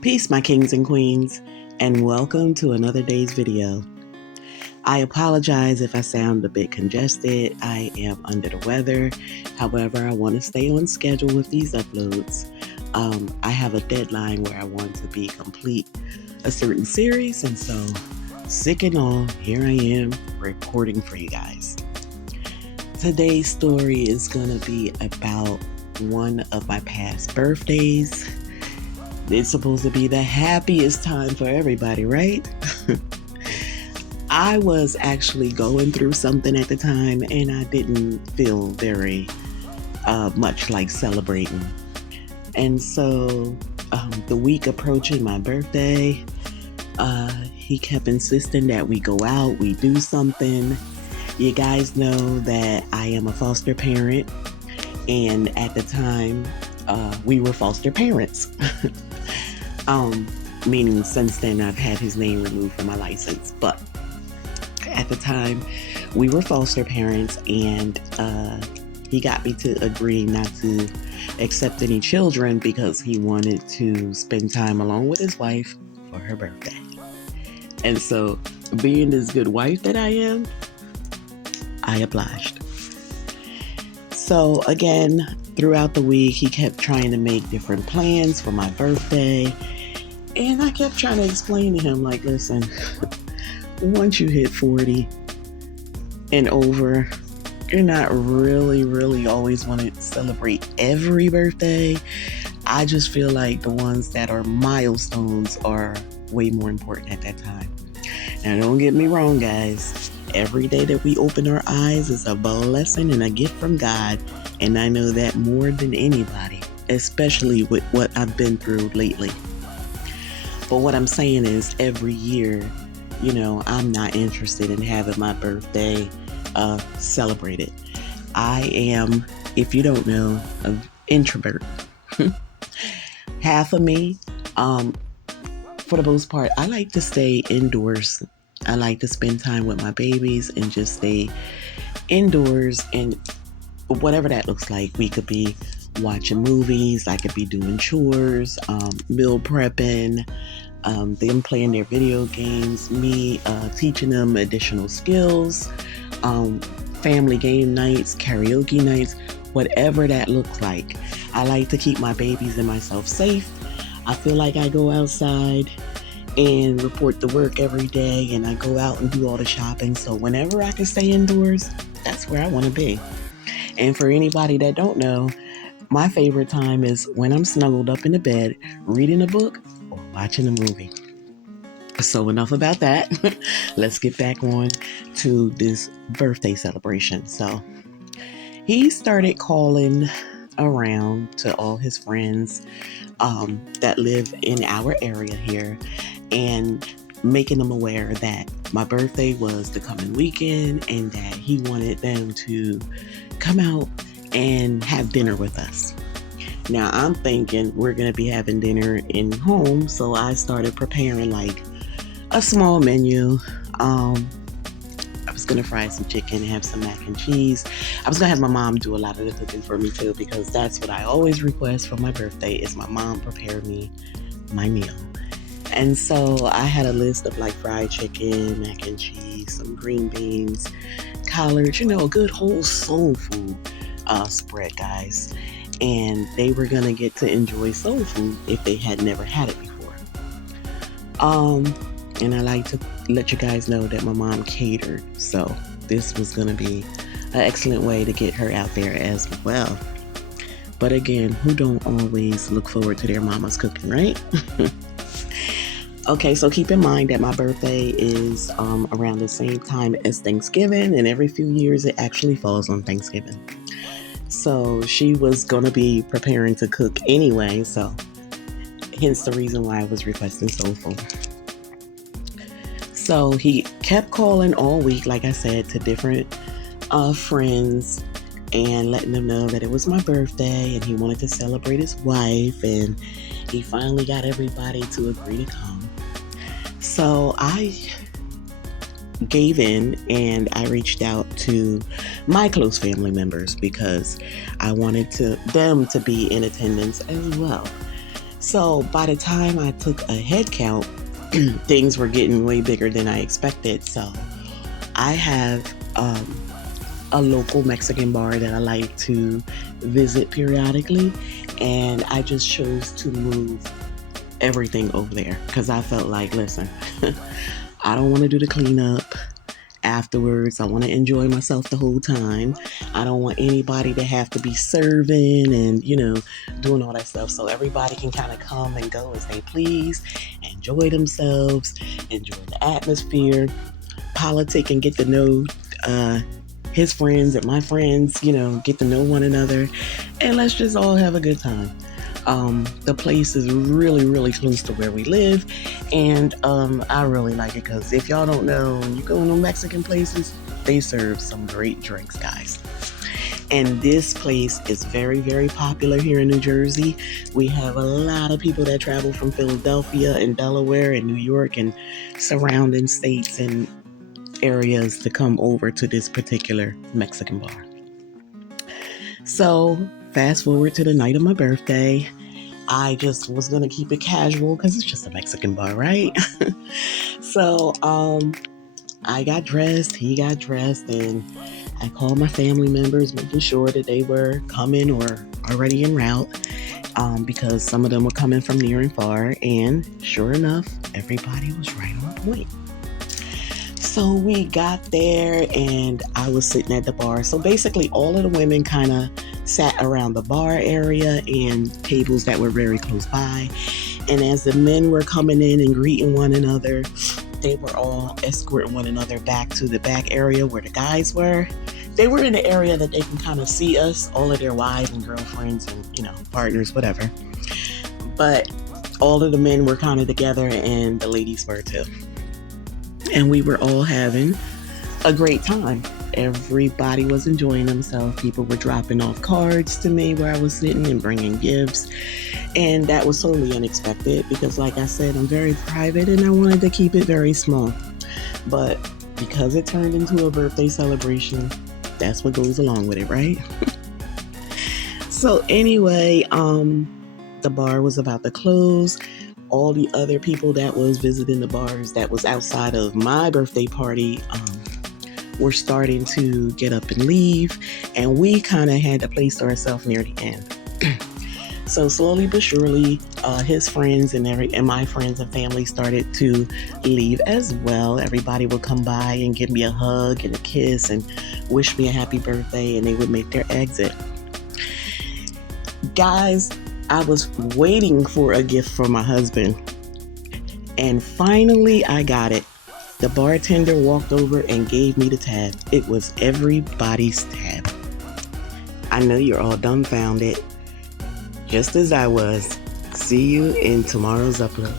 Peace, my kings and queens, and welcome to another day's video. I apologize if I sound a bit congested. I am under the weather. However, I want to stay on schedule with these uploads. I have a deadline where I want to be complete a certain series, and so sick and all, here I am recording for you guys. Today's story is going to be about one of my past birthdays. It's supposed to be the happiest time for everybody, right? I was actually going through something at the time, and I didn't feel very much like celebrating. And so the week approaching my birthday, he kept insisting that we go out, we do something. You guys know that I am a foster parent, and at the time, we were foster parents. Meaning since then I've had his name removed from my license, but at the time we were foster parents, and he got me to agree not to accept any children because he wanted to spend time along with his wife for her birthday. And so, being this good wife that I am, I obliged. So again, throughout the week he kept trying to make different plans for my birthday. And I kept trying to explain to him, like, listen, once you hit 40 and over, you're not really always want to celebrate every birthday. I just feel like the ones that are milestones are way more important at that time. Now, don't get me wrong, guys. Every day that we open our eyes is a blessing and a gift from God. And I know that more than anybody, especially with what I've been through lately. But what I'm saying is every year, I'm not interested in having my birthday celebrated. I am, if you don't know, an introvert. Half of me, for the most part, I like to stay indoors. I like to spend time with my babies and just stay indoors, and whatever that looks like. We could be watching movies, I could be doing chores, meal prepping, them playing their video games, me teaching them additional skills, family game nights, karaoke nights, whatever that looks like. I like to keep my babies and myself safe. I feel like I go outside and report to work every day, and I go out and do all the shopping. So whenever I can stay indoors, that's where I want to be. And for anybody that don't know, my favorite time is when I'm snuggled up in the bed, reading a book or watching a movie. So enough about that. Let's get back on to this birthday celebration. So he started calling around to all his friends that live in our area here, and making them aware that my birthday was the coming weekend and that he wanted them to come out and have dinner with us. Now I'm thinking we're going to be having dinner in home, so I started preparing like a small menu. I was going to fry some chicken and have some mac and cheese. I was going to have my mom do a lot of the cooking for me too, because that's what I always request for my birthday, is my mom prepare me my meal. And so I had a list of like fried chicken, mac and cheese, some green beans, collards, a good whole soul food spread, guys. And they were gonna get to enjoy soul food if they had never had it before. And I like to let you guys know that my mom catered, so this was gonna be an excellent way to get her out there as well. But again, who don't always look forward to their mama's cooking, right? Okay, so keep in mind that my birthday is around the same time as Thanksgiving, and every few years it actually falls on Thanksgiving. So she was going to be preparing to cook anyway, so hence the reason why I was requesting soul food. So he kept calling all week, like I said, to different friends and letting them know that it was my birthday and he wanted to celebrate his wife, and he finally got everybody to agree to come. So I gave in and I reached out to my close family members because I wanted them to be in attendance as well. So by the time I took a head count, things were getting way bigger than I expected. So I have a local Mexican bar that I like to visit periodically, and I just chose to move everything over there because I felt like, listen, I don't want to do the cleanup afterwards. I want to enjoy myself the whole time. I don't want anybody to have to be serving and, doing all that stuff. So everybody can kind of come and go as they please, enjoy themselves, enjoy the atmosphere, politic, and get to know his friends and my friends, get to know one another, and let's just all have a good time. The place is really, really close to where we live, and I really like it because if y'all don't know, when you go to Mexican places, they serve some great drinks, guys. And this place is very, very popular here in New Jersey. We have a lot of people that travel from Philadelphia and Delaware and New York and surrounding states and areas to come over to this particular Mexican bar. So fast forward to the night of my birthday. I just was going to keep it casual because it's just a Mexican bar, right? So I got dressed, he got dressed, and I called my family members, making sure that they were coming or already en route, because some of them were coming from near and far, and sure enough, everybody was right on point. So we got there and I was sitting at the bar. So basically all of the women kind of sat around the bar area and tables that were very close by. And as the men were coming in and greeting one another, they were all escorting one another back to the back area where the guys were. They were in the area that they can kind of see us, all of their wives and girlfriends and, partners, whatever. But all of the men were kind of together and the ladies were too. And we were all having a great time. Everybody was enjoying themselves. People were dropping off cards to me where I was sitting and bringing gifts. And that was totally unexpected because, like I said, I'm very private and I wanted to keep it very small. But because it turned into a birthday celebration, that's what goes along with it, right? So anyway, the bar was about to close. All the other people that was visiting the bars that was outside of my birthday party were starting to get up and leave, and we kind of had to place ourselves near the end. So slowly but surely, his friends and my friends and family started to leave as well. Everybody would come by and give me a hug and a kiss and wish me a happy birthday, and they would make their exit. Guys, I was waiting for a gift for my husband, and finally I got it. The bartender walked over and gave me the tab. It was everybody's tab. I know you're all dumbfounded, just as I was. See you in tomorrow's upload.